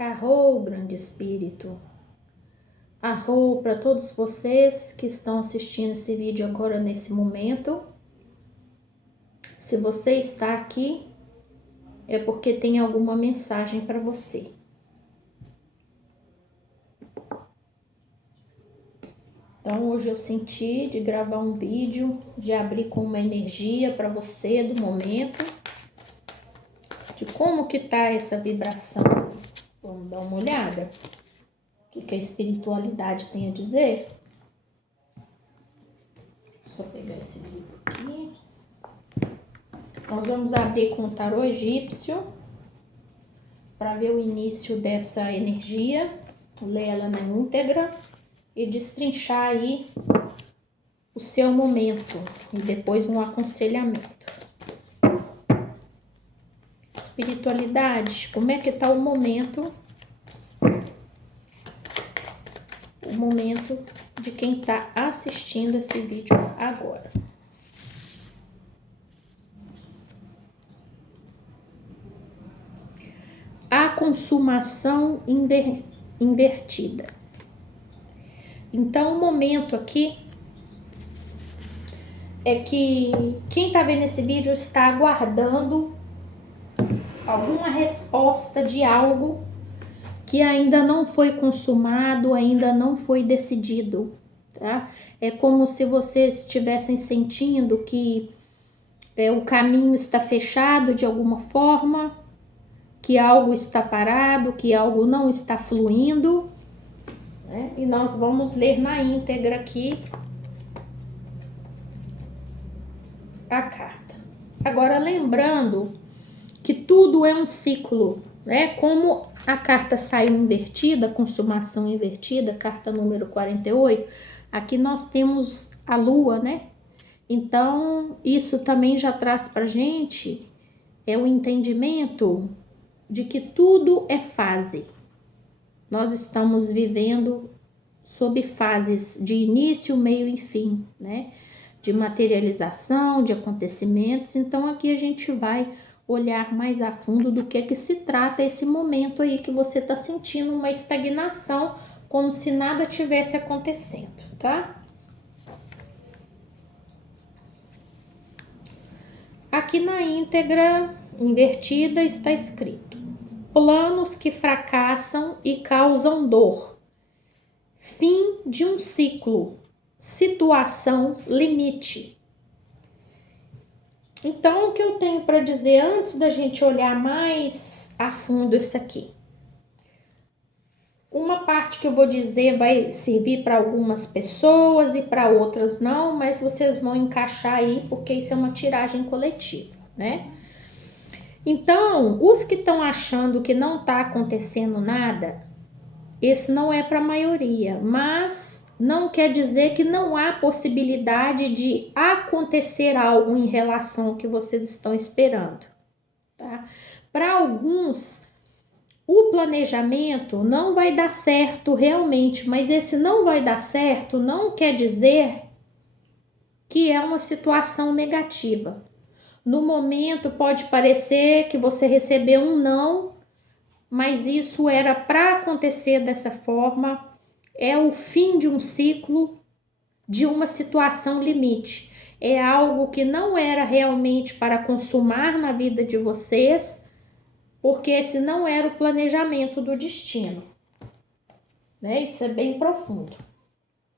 Arro, grande espírito. Arro para todos vocês que estão assistindo esse vídeo agora nesse momento. Se você está aqui, é porque tem alguma mensagem para você. Então hoje eu senti de gravar um vídeo, de abrir com uma energia para você do momento, de como que tá essa vibração. Vamos dar uma olhada? O que a espiritualidade tem a dizer? Só pegar esse livro aqui. Nós vamos abrir com o tarô egípcio para ver o início dessa energia, ler ela na íntegra e destrinchar aí o seu momento e depois um aconselhamento. Espiritualidade, como é que tá o momento? O momento de quem está assistindo esse vídeo agora. A consumação invertida. Então, o momento aqui é que quem está vendo esse vídeo está aguardando alguma resposta de algo que ainda não foi consumado, ainda não foi decidido, tá? É como se vocês estivessem sentindo que o caminho está fechado de alguma forma, que algo está parado, que algo não está fluindo, né? E nós vamos ler na íntegra aqui a carta. Agora, lembrando que tudo é um ciclo, né? Como a carta saiu invertida, consumação invertida, carta número 48, aqui nós temos a lua, né? Então, isso também já traz pra gente o entendimento de que tudo é fase. Nós estamos vivendo sob fases de início, meio e fim, né? De materialização, de acontecimentos. Então, aqui a gente vai olhar mais a fundo do que se trata esse momento aí que você está sentindo uma estagnação, como se nada tivesse acontecendo, tá? Aqui na íntegra invertida está escrito: planos que fracassam e causam dor, fim de um ciclo, situação limite. Então, o que eu tenho para dizer antes da gente olhar mais a fundo isso aqui? Uma parte que eu vou dizer vai servir para algumas pessoas e para outras não, mas vocês vão encaixar aí porque isso é uma tiragem coletiva, né? Então, os que estão achando que não está acontecendo nada, isso não é para a maioria, mas não quer dizer que não há possibilidade de acontecer algo em relação ao que vocês estão esperando, tá? Para alguns, o planejamento não vai dar certo realmente, mas esse não vai dar certo não quer dizer que é uma situação negativa. No momento pode parecer que você recebeu um não, mas isso era para acontecer dessa forma, é o fim de um ciclo, de uma situação limite. É algo que não era realmente para consumar na vida de vocês, porque esse não era o planejamento do destino, né? Isso é bem profundo.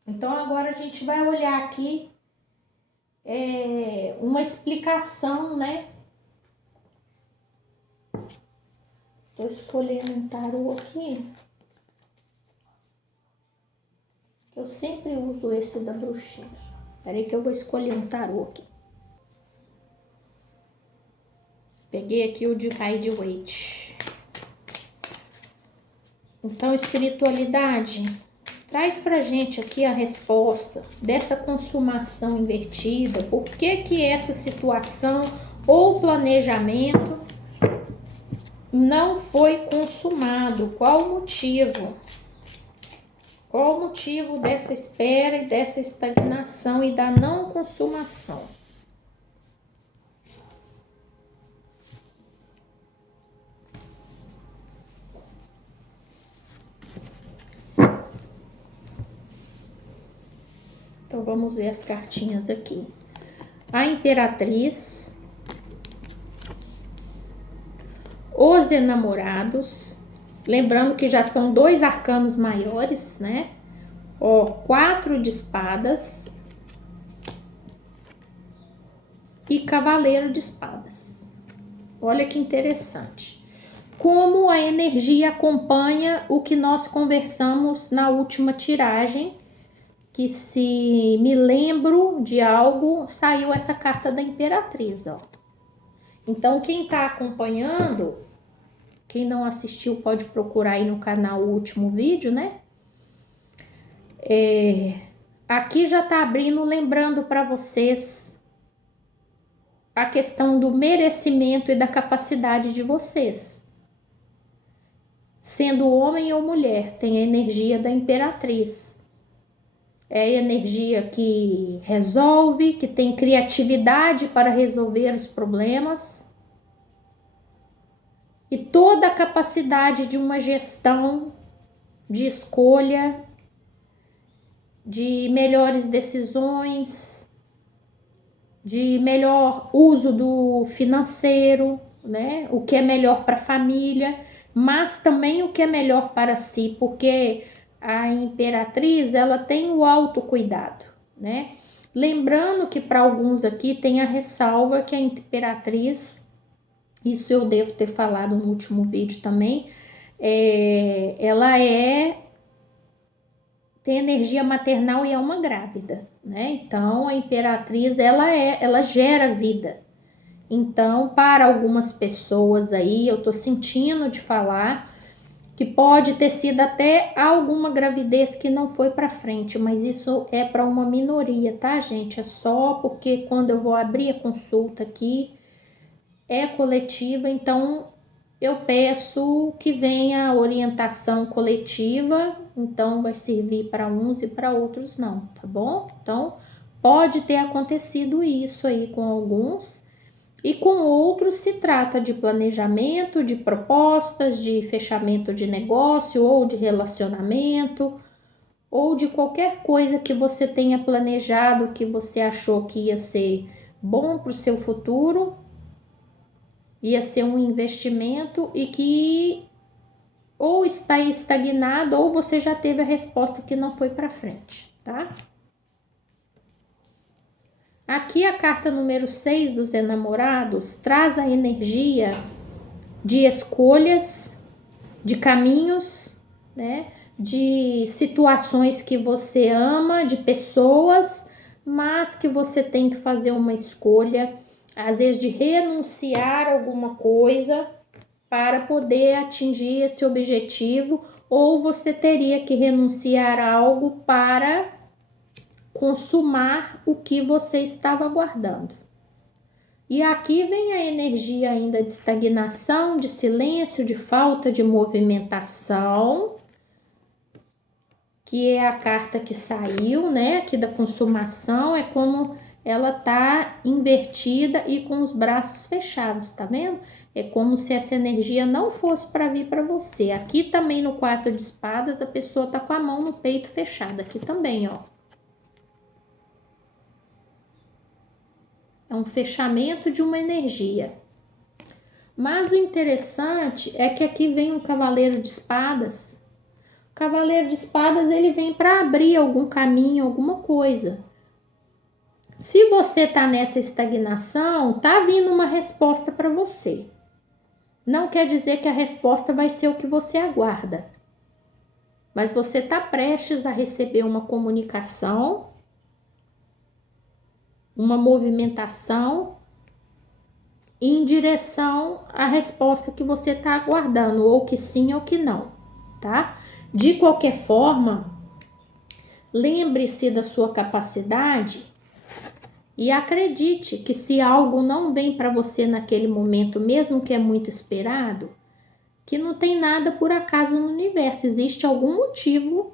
Então agora a gente vai olhar aqui uma explicação, né? Tô escolhendo um tarô aqui. Eu sempre uso esse da bruxinha. Peraí que eu vou escolher um tarô aqui. Peguei aqui o de Rider-Waite. Então, espiritualidade, traz pra gente aqui a resposta dessa consumação invertida. Por que essa situação ou planejamento não foi consumado? Qual o motivo? Qual o motivo dessa espera e dessa estagnação e da não consumação? Então vamos ver as cartinhas aqui. A Imperatriz, os Enamorados, lembrando que já são 2 arcanos maiores, né? Ó, 4 de espadas e Cavaleiro de espadas. Olha que interessante. Como a energia acompanha o que nós conversamos na última tiragem, que se me lembro de algo, saiu essa carta da Imperatriz, ó. Então, quem tá acompanhando, quem não assistiu pode procurar aí no canal o último vídeo, né? Aqui já tá abrindo, lembrando para vocês a questão do merecimento e da capacidade de vocês. Sendo homem ou mulher, tem a energia da Imperatriz. É a energia que resolve, que tem criatividade para resolver os problemas. E toda a capacidade de uma gestão, de escolha, de melhores decisões, de melhor uso do financeiro, né? O que é melhor para a família, mas também o que é melhor para si, porque a Imperatriz, ela tem o autocuidado, né? Lembrando que para alguns aqui tem a ressalva que a Imperatriz, isso eu devo ter falado no último vídeo também, ela tem energia maternal e é uma grávida, né? Então a Imperatriz, ela gera vida. Então, para algumas pessoas aí, eu tô sentindo de falar que pode ter sido até alguma gravidez que não foi para frente, mas isso é para uma minoria, tá, gente? É só porque quando eu vou abrir a consulta aqui é coletiva, então eu peço que venha orientação coletiva, então vai servir para uns e para outros não, tá bom? Então pode ter acontecido isso aí com alguns. E com outros se trata de planejamento, de propostas, de fechamento de negócio ou de relacionamento, ou de qualquer coisa que você tenha planejado, que você achou que ia ser bom para o seu futuro, ia ser um investimento e que ou está estagnado ou você já teve a resposta que não foi para frente, tá? Aqui a carta número 6 dos Enamorados traz a energia de escolhas, de caminhos, né? De situações que você ama, de pessoas, mas que você tem que fazer uma escolha, às vezes de renunciar a alguma coisa para poder atingir esse objetivo, ou você teria que renunciar a algo para consumar o que você estava aguardando. E aqui vem a energia ainda de estagnação, de silêncio, de falta de movimentação, que é a carta que saiu, né? Aqui da consumação, é como ela tá invertida e com os braços fechados, tá vendo? É como se essa energia não fosse para vir para você. Aqui também no 4 de espadas, a pessoa tá com a mão no peito fechada, aqui também, ó. É um fechamento de uma energia. Mas o interessante é que aqui vem um cavaleiro de espadas. O cavaleiro de espadas, ele vem para abrir algum caminho, alguma coisa. Se você tá nessa estagnação, tá vindo uma resposta para você. Não quer dizer que a resposta vai ser o que você aguarda. Mas você tá prestes a receber uma comunicação, uma movimentação em direção à resposta que você está aguardando, ou que sim ou que não, tá? De qualquer forma, lembre-se da sua capacidade e acredite que se algo não vem para você naquele momento, mesmo que é muito esperado, que não tem nada por acaso no universo, existe algum motivo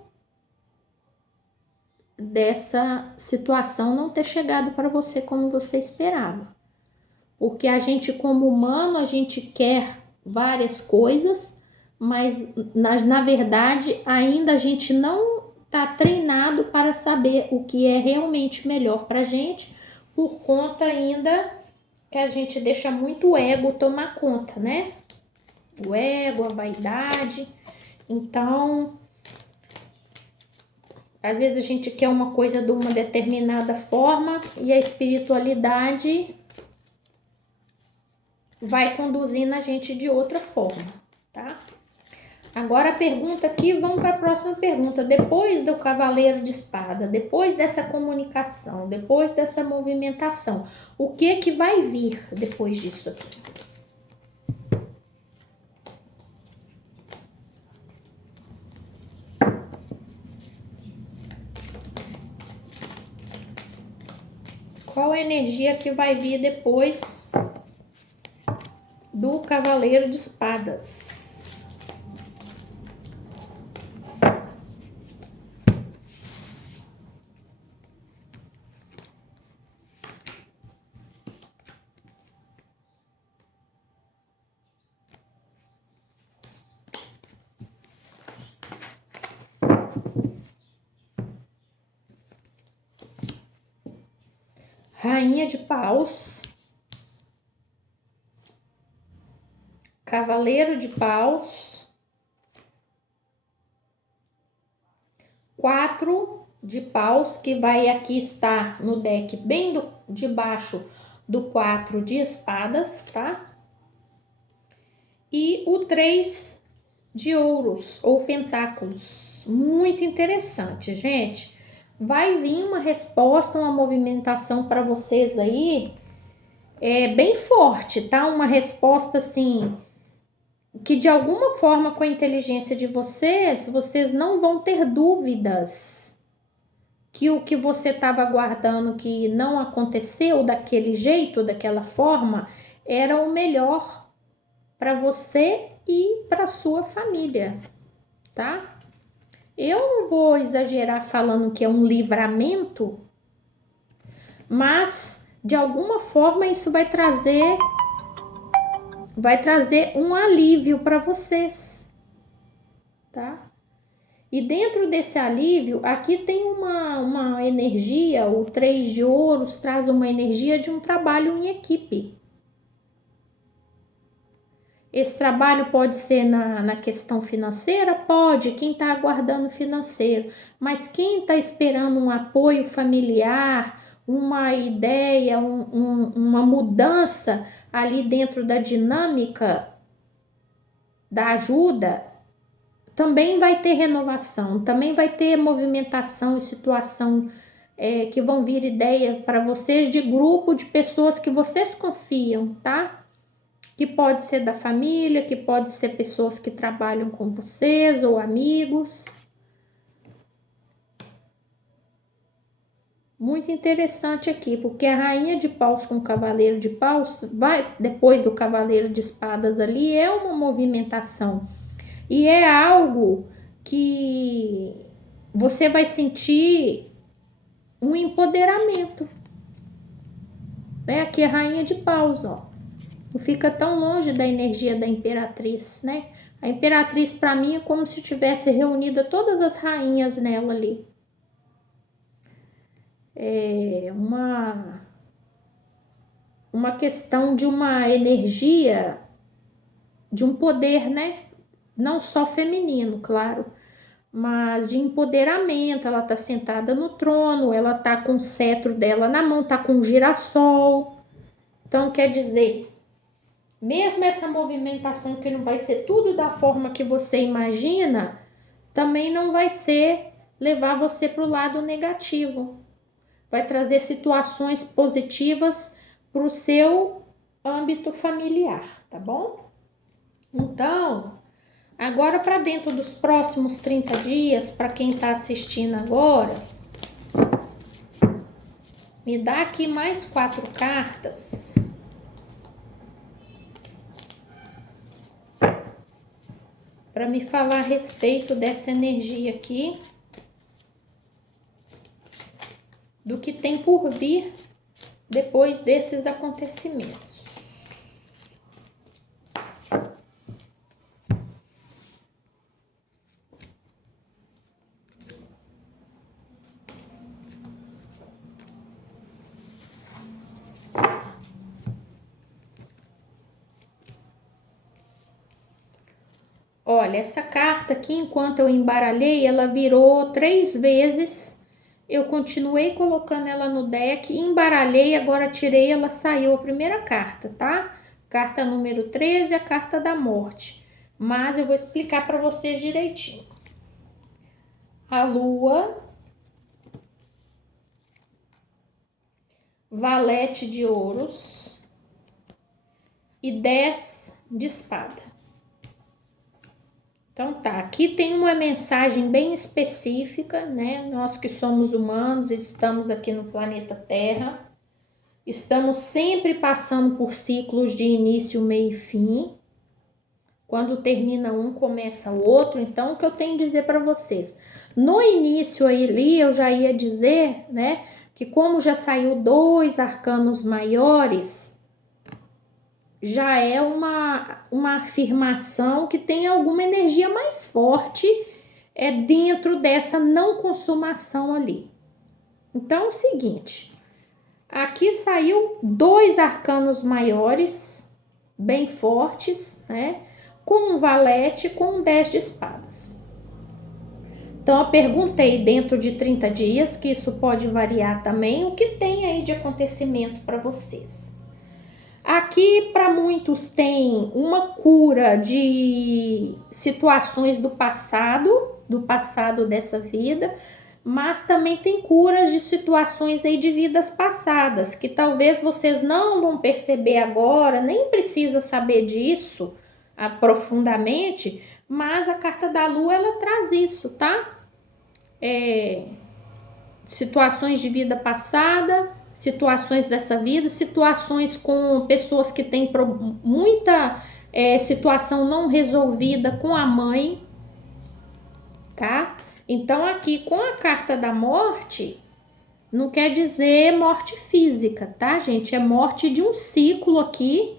dessa situação não ter chegado para você como você esperava. Porque a gente, como humano, a gente quer várias coisas, mas na verdade ainda a gente não tá treinado para saber o que é realmente melhor pra gente, por conta ainda que a gente deixa muito o ego tomar conta, né? O ego, a vaidade. Então, às vezes a gente quer uma coisa de uma determinada forma e a espiritualidade vai conduzindo a gente de outra forma, tá? Agora a pergunta aqui, vamos para a próxima pergunta. Depois do cavaleiro de espada, depois dessa comunicação, depois dessa movimentação, o que que vai vir depois disso aqui? Qual a energia que vai vir depois do cavaleiro de espadas? Rainha de paus, cavaleiro de paus, 4 de paus, que vai aqui estar no deck bem debaixo do 4 de espadas, tá? E o 3 de ouros ou pentáculos. Muito interessante, gente. Vai vir uma resposta, uma movimentação para vocês aí, bem forte, tá? Uma resposta assim, que de alguma forma com a inteligência de vocês não vão ter dúvidas que o que você estava aguardando que não aconteceu daquele jeito, daquela forma, era o melhor para você e para sua família, tá? Eu não vou exagerar falando que é um livramento, mas de alguma forma isso vai trazer um alívio para vocês, tá? E dentro desse alívio, aqui tem uma energia, o 3 de ouros traz uma energia de um trabalho em equipe. Esse trabalho pode ser na questão financeira? Pode, quem está aguardando financeiro. Mas quem está esperando um apoio familiar, uma ideia, uma mudança ali dentro da dinâmica da ajuda, também vai ter renovação, também vai ter movimentação e situação que vão vir ideia para vocês de grupo de pessoas que vocês confiam, tá? Que pode ser da família, que pode ser pessoas que trabalham com vocês ou amigos. Muito interessante aqui, porque a rainha de paus com o cavaleiro de paus, vai depois do cavaleiro de espadas ali, é uma movimentação. E é algo que você vai sentir um empoderamento. É aqui a rainha de paus, ó. Não fica tão longe da energia da imperatriz, né? A imperatriz para mim é como se tivesse reunido todas as rainhas nela ali. É uma questão de uma energia, de um poder, né? Não só feminino, claro, mas de empoderamento. Ela tá sentada no trono, ela tá com o cetro dela na mão, tá com um girassol. Então, quer dizer, mesmo essa movimentação que não vai ser tudo da forma que você imagina, também não vai ser levar você para o lado negativo. Vai trazer situações positivas para o seu âmbito familiar, tá bom? Então, agora para dentro dos próximos 30 dias, para quem está assistindo agora, me dá aqui mais 4 cartas. Para me falar a respeito dessa energia aqui, do que tem por vir depois desses acontecimentos. olha, essa carta aqui, enquanto eu embaralhei, ela virou 3 vezes. Eu continuei colocando ela no deck, embaralhei, agora tirei, ela saiu a primeira carta, tá? Carta número 13, a carta da morte. Mas eu vou explicar para vocês direitinho. A lua, valete de ouros e 10 de espada. Então tá, aqui tem uma mensagem bem específica, né? Nós que somos humanos, estamos aqui no planeta Terra, estamos sempre passando por ciclos de início, meio e fim. Quando termina um, começa o outro. Então, o que eu tenho a dizer para vocês? No início ali, eu já ia dizer, né, que como já saiu 2 arcanos maiores, já é uma afirmação que tem alguma energia mais forte dentro dessa não consumação ali. Então, é o seguinte, aqui saiu 2 arcanos maiores, bem fortes, né? Com um valete, com um 10 de espadas. Então, eu perguntei dentro de 30 dias, que isso pode variar também, o que tem aí de acontecimento para vocês. Aqui, para muitos, tem uma cura de situações do passado dessa vida, mas também tem curas de situações aí de vidas passadas, que talvez vocês não vão perceber agora, nem precisa saber disso profundamente, mas a carta da lua, ela traz isso, tá? Situações de vida passada, situações dessa vida, situações com pessoas que têm muita situação não resolvida com a mãe, tá? Então aqui com a carta da morte, não quer dizer morte física, tá, gente? É morte de um ciclo aqui,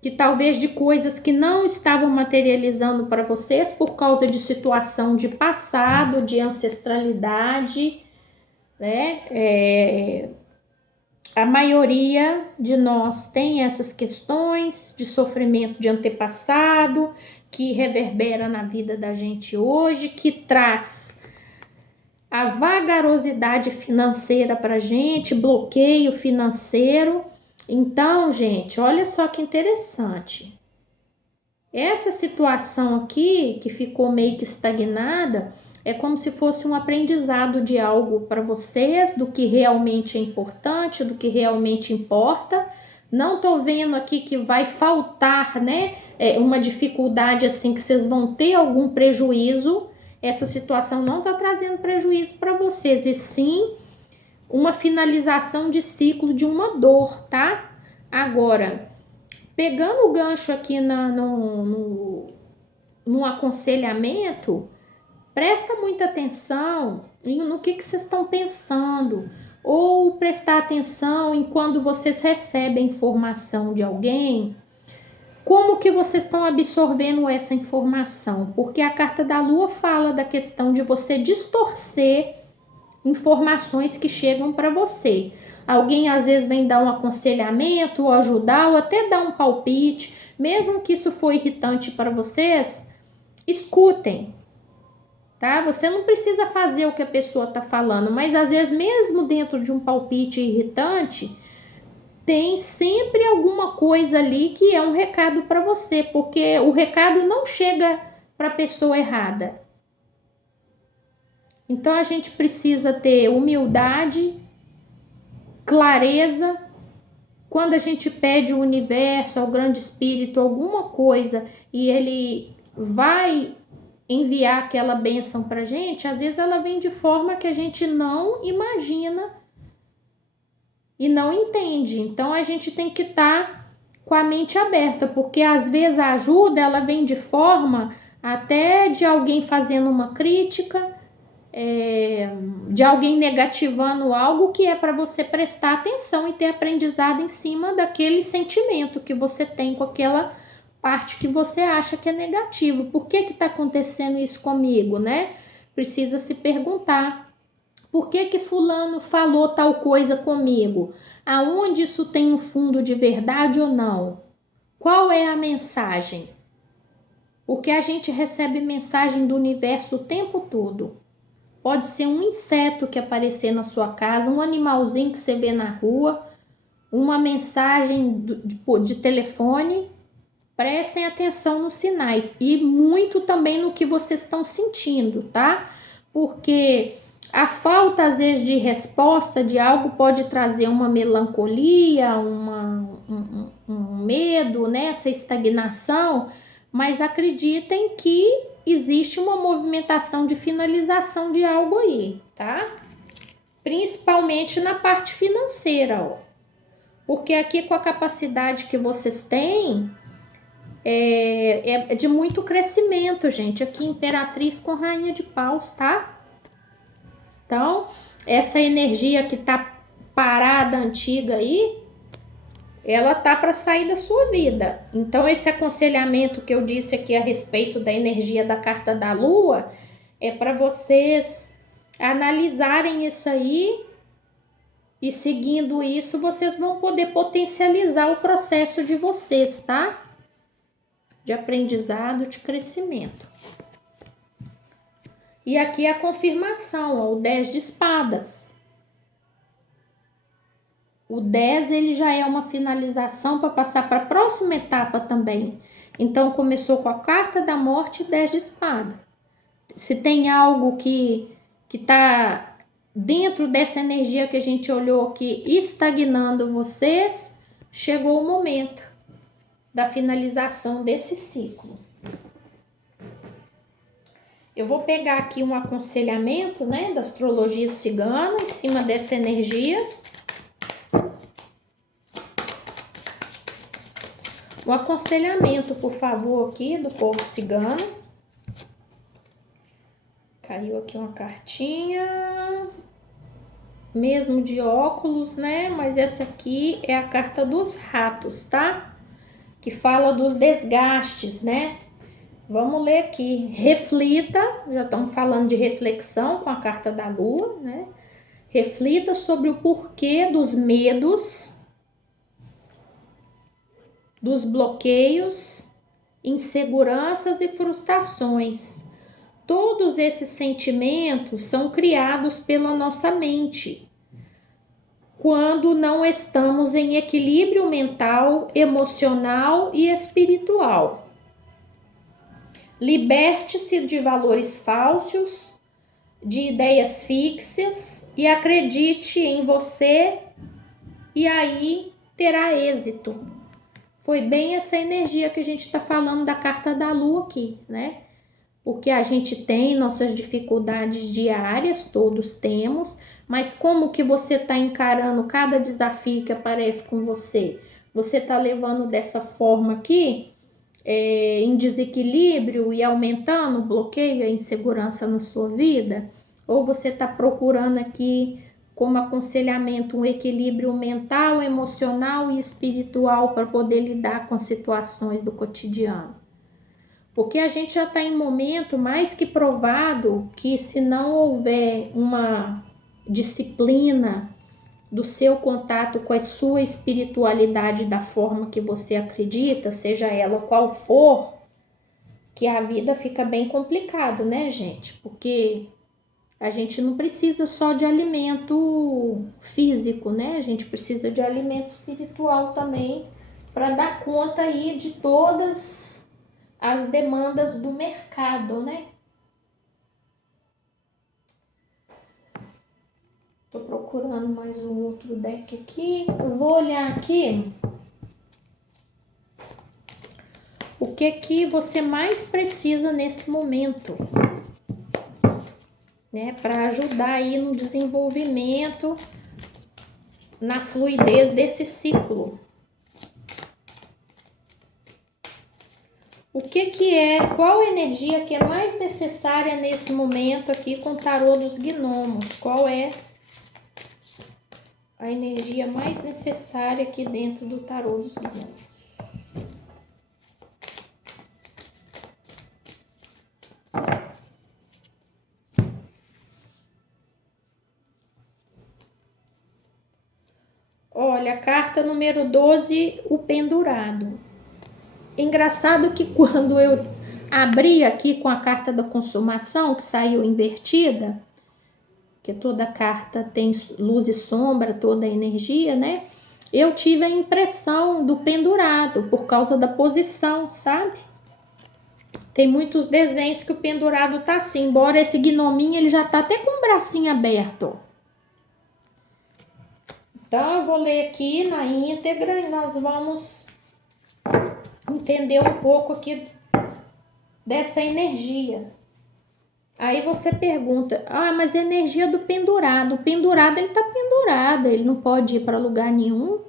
que talvez de coisas que não estavam materializando para vocês por causa de situação de passado, de ancestralidade, né? A maioria de nós tem essas questões de sofrimento de antepassado, que reverbera na vida da gente hoje, que traz a vagarosidade financeira para gente, bloqueio financeiro. Então, gente, olha só que interessante. Essa situação aqui, que ficou meio que estagnada, é como se fosse um aprendizado de algo para vocês, do que realmente é importante, do que realmente importa. Não tô vendo aqui que vai faltar, né, uma dificuldade assim, que vocês vão ter algum prejuízo. Essa situação não tá trazendo prejuízo para vocês, e sim uma finalização de ciclo de uma dor, tá? Agora, pegando o gancho aqui no aconselhamento, presta muita atenção no que vocês estão pensando, ou prestar atenção em quando vocês recebem informação de alguém, como que vocês estão absorvendo essa informação, porque a carta da lua fala da questão de você distorcer informações que chegam para você. Alguém às vezes vem dar um aconselhamento, ou ajudar, ou até dar um palpite, mesmo que isso for irritante para vocês, escutem, tá? Você não precisa fazer o que a pessoa tá falando, mas às vezes mesmo dentro de um palpite irritante, tem sempre alguma coisa ali que é um recado para você, porque o recado não chega para a pessoa errada. Então a gente precisa ter humildade, clareza. Quando a gente pede ao universo, ao grande espírito, alguma coisa, e ele vai enviar aquela bênção pra gente, às vezes ela vem de forma que a gente não imagina e não entende. Então a gente tem que estar com a mente aberta, porque às vezes a ajuda, ela vem de forma até de alguém fazendo uma crítica, de alguém negativando algo que é para você prestar atenção e ter aprendizado em cima daquele sentimento que você tem com aquela parte que você acha que é negativo. Por que está acontecendo isso comigo, né? Precisa se perguntar. Por que fulano falou tal coisa comigo? Aonde isso tem um fundo de verdade ou não? Qual é a mensagem? porque a gente recebe mensagem do universo o tempo todo. Pode ser um inseto que aparecer na sua casa, um animalzinho que você vê na rua, uma mensagem de telefone. Prestem atenção nos sinais e muito também no que vocês estão sentindo, tá? Porque a falta, às vezes, de resposta de algo pode trazer uma melancolia, um medo, né? Essa estagnação, mas acreditem que existe uma movimentação de finalização de algo aí, tá? Principalmente na parte financeira, ó. Porque aqui com a capacidade que vocês têm, é de muito crescimento, gente. Aqui, Imperatriz com Rainha de Paus, tá? Então, essa energia que tá parada, antiga aí, ela tá para sair da sua vida. Então, esse aconselhamento que eu disse aqui a respeito da energia da carta da Lua, é para vocês analisarem isso aí e seguindo isso, vocês vão poder potencializar o processo de vocês, tá? De aprendizado, de crescimento. E aqui a confirmação, ó, o 10 de espadas. O 10 ele já é uma finalização para passar para a próxima etapa também. Então começou com a carta da morte e 10 de espada. Se tem algo que está dentro dessa energia que a gente olhou aqui, estagnando vocês, chegou o momento da finalização desse ciclo. Eu vou pegar aqui um aconselhamento, né, da astrologia cigana em cima dessa energia. Um aconselhamento, por favor, aqui do povo cigano. Caiu aqui uma cartinha, mesmo de óculos, né, mas essa aqui é a carta dos ratos, tá? Que fala dos desgastes, né? Vamos ler aqui. Reflita, já estamos falando de reflexão com a carta da Lua, né? Reflita sobre o porquê dos medos, dos bloqueios, inseguranças e frustrações. Todos esses sentimentos são criados pela nossa mente quando não estamos em equilíbrio mental, emocional e espiritual. Liberte-se de valores falsos, de ideias fixas e acredite em você e aí terá êxito. Foi bem essa energia que a gente está falando da carta da Lua aqui, né? Porque a gente tem nossas dificuldades diárias, todos temos, mas como que você está encarando cada desafio que aparece com você? Você está levando dessa forma aqui? Em desequilíbrio e aumentando o bloqueio e a insegurança na sua vida? Ou você está procurando aqui como aconselhamento um equilíbrio mental, emocional e espiritual para poder lidar com as situações do cotidiano? Porque a gente já está em momento mais que provado que se não houver uma disciplina do seu contato com a sua espiritualidade da forma que você acredita, seja ela qual for, que a vida fica bem complicado, né, gente? Porque a gente não precisa só de alimento físico, né? A gente precisa de alimento espiritual também para dar conta aí de todas as demandas do mercado, né? Tô procurando mais um outro deck aqui. Eu vou olhar aqui o que você mais precisa nesse momento, né? Para ajudar aí no desenvolvimento, na fluidez desse ciclo. Qual energia que é mais necessária nesse momento aqui com o tarô dos gnomos? Qual é a energia mais necessária aqui dentro do tarô dos gnomos? Olha, a carta número 12, o pendurado. Engraçado que quando eu abri aqui com a carta da consumação, que saiu invertida, que toda carta tem luz e sombra, toda a energia, né? Eu tive a impressão do pendurado, por causa da posição, sabe? Tem muitos desenhos que o pendurado tá assim, embora esse gnominho ele já tá até com o bracinho aberto. Então eu vou ler aqui na íntegra e nós vamos entender um pouco aqui dessa energia. Aí você pergunta, mas a energia do pendurado, o pendurado ele tá pendurado, ele não pode ir para lugar nenhum.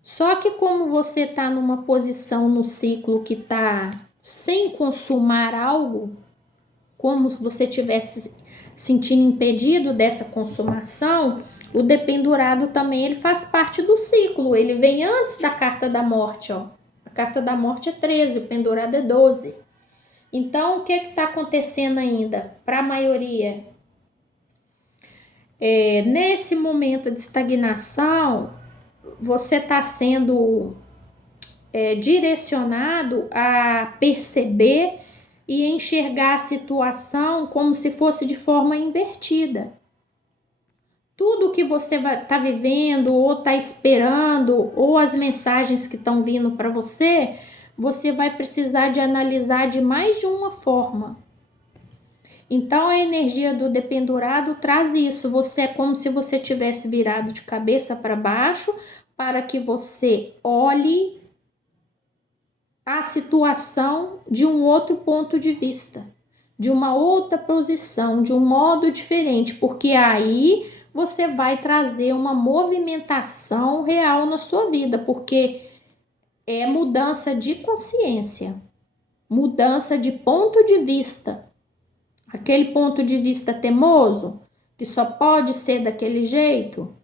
Só que como você tá numa posição no ciclo que tá sem consumar algo, como se você tivesse sentindo impedido dessa consumação, o dependurado também ele faz parte do ciclo, ele vem antes da carta da morte, ó. A carta da morte é 13, o pendurado é 12. Então, o que está acontecendo ainda para a maioria? Nesse momento de estagnação, você está sendo direcionado a perceber e enxergar a situação como se fosse de forma invertida. Tudo que você está vivendo ou está esperando, ou as mensagens que estão vindo para você, você vai precisar de analisar de mais de uma forma. Então, a energia do dependurado traz isso. Você é como se você tivesse virado de cabeça para baixo para que você olhe a situação de um outro ponto de vista, de uma outra posição, de um modo diferente, porque aí você vai trazer uma movimentação real na sua vida, porque é mudança de consciência, mudança de ponto de vista. Aquele ponto de vista teimoso, que só pode ser daquele jeito.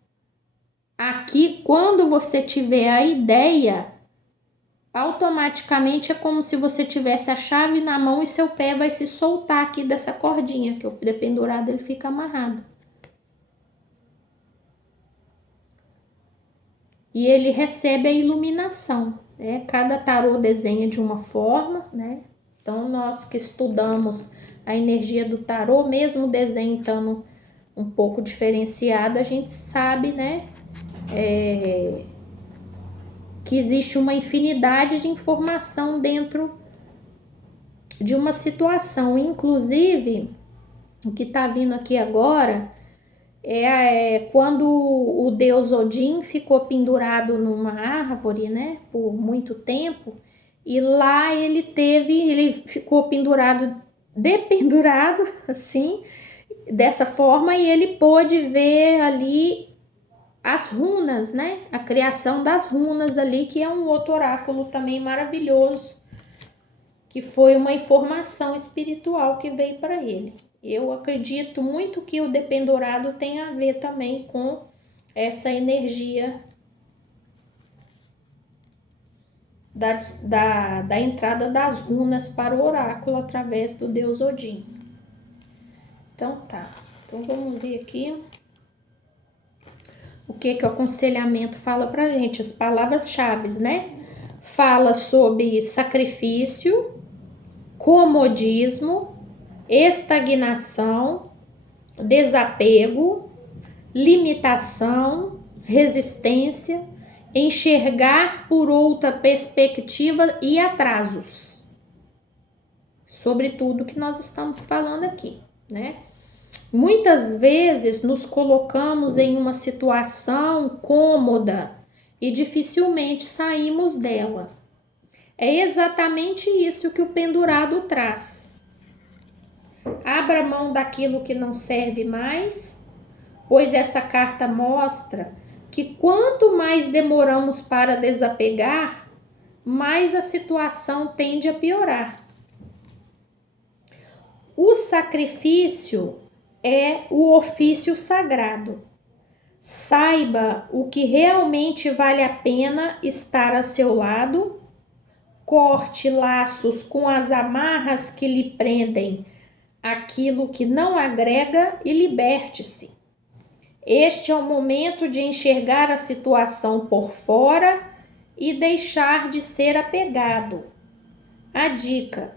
Aqui, quando você tiver a ideia, automaticamente é como se você tivesse a chave na mão e seu pé vai se soltar aqui dessa cordinha, que o dependurado ele fica amarrado. E ele recebe a iluminação, né? Cada tarô desenha de uma forma, né? Então, nós que estudamos a energia do tarô, mesmo o desenho estando um pouco diferenciado, a gente sabe, né? Que existe uma infinidade de informação dentro de uma situação. Inclusive, o que está vindo aqui agora é quando o deus Odin ficou pendurado numa árvore, né? Por muito tempo. E lá ele ficou dependurado, assim, dessa forma, e ele pôde ver ali as runas, né? A criação das runas ali, que é um outro oráculo também maravilhoso, que foi uma informação espiritual que veio para ele. Eu acredito muito que o dependurado tem a ver também com essa energia da entrada das runas para o oráculo através do deus Odin. Então tá, então vamos ver aqui o que o aconselhamento fala pra gente, as palavras-chave, né? Fala sobre sacrifício, comodismo, estagnação, desapego, limitação, resistência, enxergar por outra perspectiva e atrasos. Sobre tudo que nós estamos falando aqui, né? Muitas vezes nos colocamos em uma situação cômoda e dificilmente saímos dela. É exatamente isso que o pendurado traz. Abra mão daquilo que não serve mais, pois essa carta mostra que quanto mais demoramos para desapegar, mais a situação tende a piorar. O sacrifício é o ofício sagrado. Saiba o que realmente vale a pena estar ao seu lado, corte laços com as amarras que lhe prendem aquilo que não agrega e liberte-se. Este é o momento de enxergar a situação por fora e deixar de ser apegado. a dica: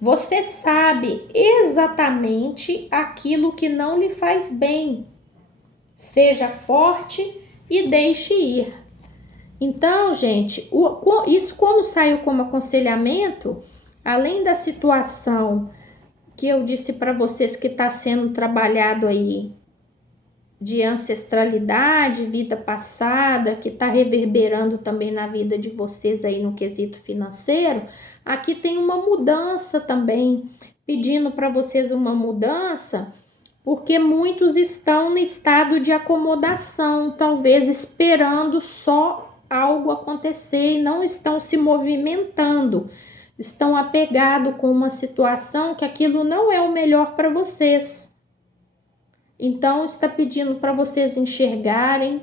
você sabe exatamente aquilo que não lhe faz bem. Seja forte e deixe ir. Então, gente, isso como saiu como aconselhamento, além da situação que eu disse para vocês que está sendo trabalhado aí, de ancestralidade, vida passada, que está reverberando também na vida de vocês aí no quesito financeiro, aqui tem uma mudança também, pedindo para vocês uma mudança, porque muitos estão no estado de acomodação, talvez esperando só algo acontecer e não estão se movimentando, estão apegados com uma situação que aquilo não é o melhor para vocês. Então, está pedindo para vocês enxergarem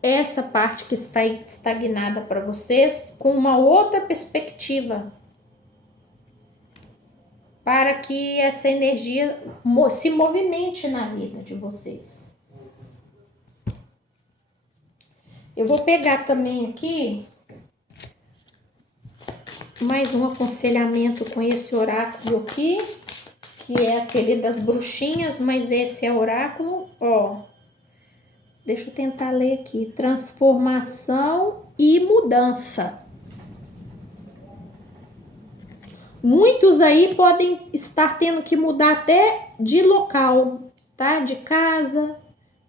essa parte que está estagnada para vocês com uma outra perspectiva, para que essa energia se movimente na vida de vocês. Eu vou pegar também aqui mais um aconselhamento com esse oráculo aqui, que é aquele das bruxinhas, mas esse é oráculo, ó. Deixa eu tentar ler aqui. Transformação e mudança. Muitos aí podem estar tendo que mudar até de local, tá? De casa,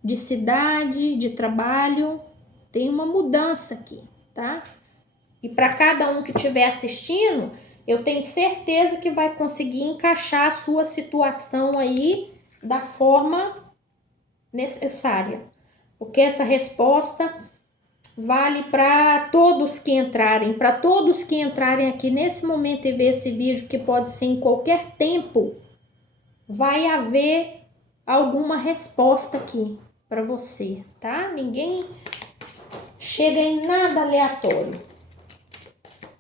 de cidade, de trabalho. Tem uma mudança aqui, tá? E para cada um que estiver assistindo, eu tenho certeza que vai conseguir encaixar a sua situação aí da forma necessária. Porque essa resposta vale para todos que entrarem, aqui nesse momento e ver esse vídeo, que pode ser em qualquer tempo, vai haver alguma resposta aqui para você, tá? Ninguém chega em nada aleatório.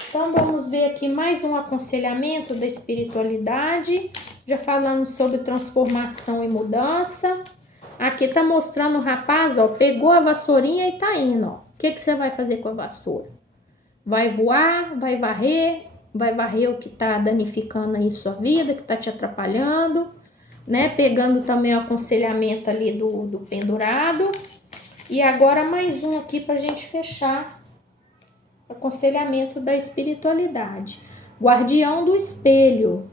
Então vamos ver aqui mais um aconselhamento da espiritualidade, já falamos sobre transformação e mudança. Aqui tá mostrando o rapaz, ó, pegou a vassourinha e tá indo, ó. O que você vai fazer com a vassoura? Vai voar, vai varrer o que tá danificando aí sua vida, que tá te atrapalhando, né? Pegando também o aconselhamento ali do pendurado. E agora mais um aqui pra gente fechar. Aconselhamento da espiritualidade. Guardião do espelho.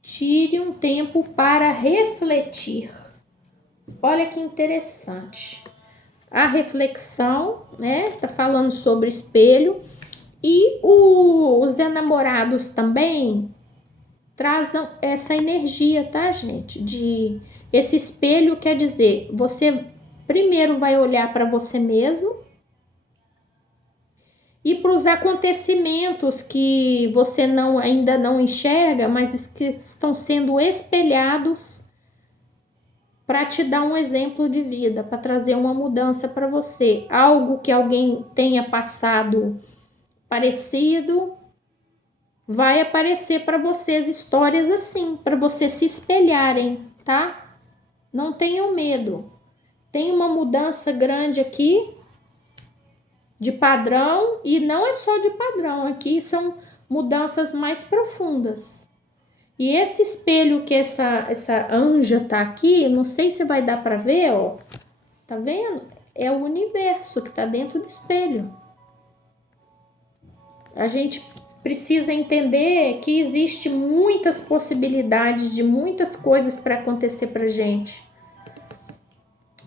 Tire um tempo para refletir. Olha que interessante. A reflexão, né? Tá falando sobre espelho. E os enamorados também trazem essa energia, tá, gente? Esse espelho quer dizer, você primeiro vai olhar para você mesmo e para os acontecimentos que você ainda não enxerga, mas que estão sendo espelhados para te dar um exemplo de vida, para trazer uma mudança para você. Algo que alguém tenha passado parecido, vai aparecer para vocês histórias assim, para vocês se espelharem, tá? Não tenham medo. Tem uma mudança grande aqui de padrão, e não é só de padrão, aqui são mudanças mais profundas. E esse espelho que essa anja tá aqui, não sei se vai dar para ver, ó. Tá vendo? É o universo que tá dentro do espelho. A gente precisa entender que existe muitas possibilidades de muitas coisas para acontecer pra gente.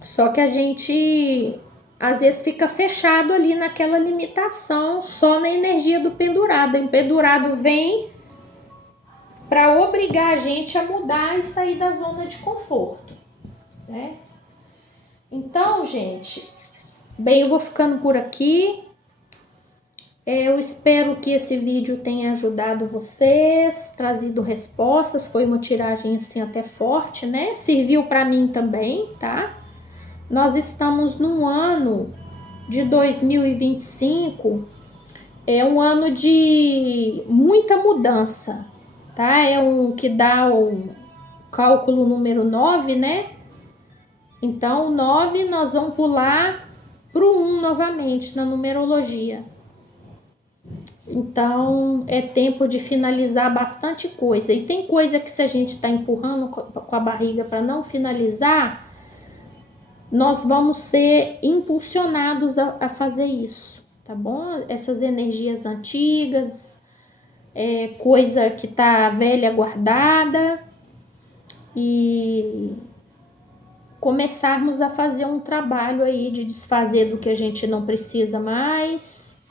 Só que a gente às vezes fica fechado ali naquela limitação, só na energia do pendurado. O pendurado vem para obrigar a gente a mudar e sair da zona de conforto, né? Então, gente, bem, eu vou ficando por aqui. Eu espero que esse vídeo tenha ajudado vocês, trazido respostas. Foi uma tiragem assim até forte, né? Serviu para mim também, tá? Nós estamos num ano de 2025, é um ano de muita mudança, tá? É um que dá o cálculo número 9, né? Então, o 9 nós vamos pular pro 1 novamente na numerologia. Então, é tempo de finalizar bastante coisa. E tem coisa que se a gente está empurrando com a barriga para não finalizar, nós vamos ser impulsionados a fazer isso, tá bom? Essas energias antigas, coisa que tá velha guardada, e começarmos a fazer um trabalho aí de desfazer do que a gente não precisa mais,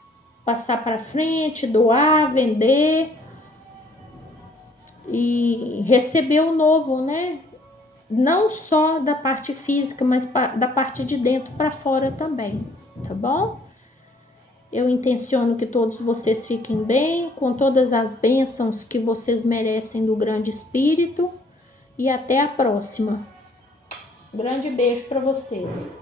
passar para frente, doar, vender e receber o novo, né? Não só da parte física, mas da parte de dentro para fora também, tá bom? Eu intenciono que todos vocês fiquem bem, com todas as bênçãos que vocês merecem do Grande Espírito, e até a próxima. Grande beijo para vocês.